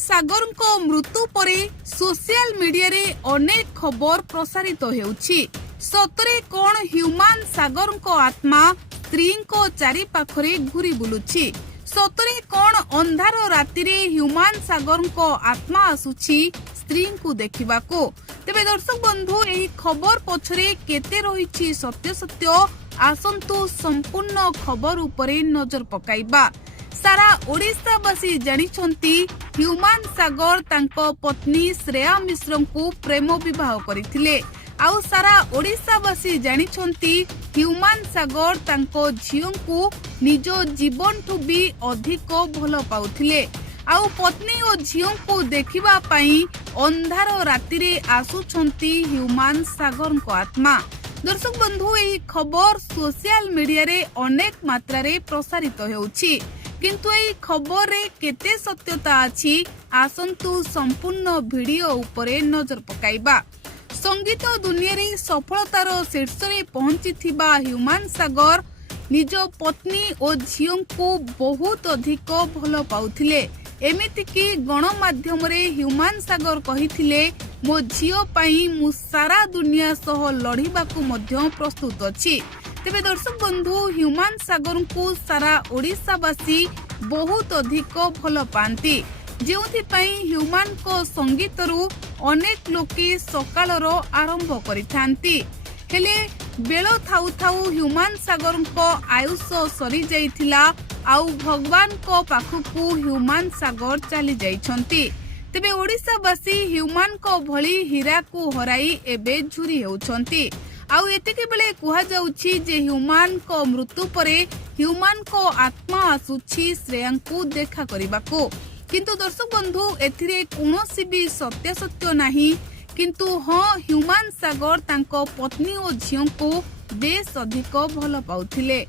ସାଗରଙ୍କ ମୃତ୍ୟୁ ପରେ ସୋସିଆଲ ମିଡିଆରେ ଅନେକ ଖବର ପ୍ରସାରିତ ହେଉଛି। ସତରେ କଣ ହ୍ୟୁମାନ ସାଗରଙ୍କ ଆତ୍ମା ସ୍ତ୍ରୀଙ୍କ ଚାରିପାଖରେ ଘୁରି ବୁଲୁଛି? ସତରେ କଣ ଅନ୍ଧାର ରାତିରେ ହ୍ୟୁମାନ ସାଗରଙ୍କ ଆତ୍ମା ଆସୁଛି ସ୍ତ୍ରୀଙ୍କୁ ଦେଖିବାକୁ? ତେବେ ଦର୍ଶକ ବନ୍ଧୁ, ଏହି ଖବର ପଛରେ କେତେ ରହିଛି ସତ୍ୟ ଆସନ୍ତୁ ସମ୍ପୂର୍ଣ୍ଣ ଖବର ଉପରେ ନଜର ପକାଇବା। सारा ओडिशावासी जानिछंती ह्यूमान सागर तांको पत्नी श्रेया मिश्र को प्रेम विवाह करथिले। आउ सारा ओडिशावासी जानिछंती ह्यूमान सागर तांको झियो को निज जीवन ठू भी अधिक भल पाउथिले। आउ पत्नी और झियो को देखिबा पई अंधार रातिरे आसुछंती ह्यूमान सागर को आत्मा। दर्शक बंधु, एही खबर सोशल मीडिया रे अनेक मात्रा रे प्रसारित हेउछि, किंतु एही खबर रे केते सत्यता अछि आसंतु संपूर्ण वीडियो उपरे नजर पकाइबा। संगीत दुनिया रे सफलतार शीर्ष रे पहुंचीथिबा ह्यूमान सागर निज पत्नी और झियो को बहुत अधिक भल पाउथिले। एमिति कि गणमाध्यम रे ह्यूमान सागर कहिथिले, मो झियो पई मु सारा दुनिया सह लढिबाकू मध्य प्रस्तुत अछि। तेबे दर्शक बंधु, ह्यूमान सागर को सारा ओडिशावासी बहुत अधिक भल पाती, जेउथि पई ह्यूमान को संगीतरू अनेक लोके सकाळर आरंभ करिथांती। हेले बेल थाउ थाउ ह्यूमान सागर को आयुष सरी जाइथिला। आउ भगवान को पाखकू ह्यूमान सागर चली जाइछंती। तेबे ओडिशावासी ह्यूमान को भली हीरा को हराई एबे झुरी हेउछंती। आउ एतिके बेले कुहा जाउछि जे ह्यूमान को मृत्यु परे ह्यूमान को आत्मा आसुछि श्रेया को देखा करिबाको। किंतु दर्शक बंधु, एथिरे कोनोसी भी सत्य नाही। किंतु हाँ, ह्यूमान सागर तांको पत्नी और झियो को बेस अधिक भल पाउथिले।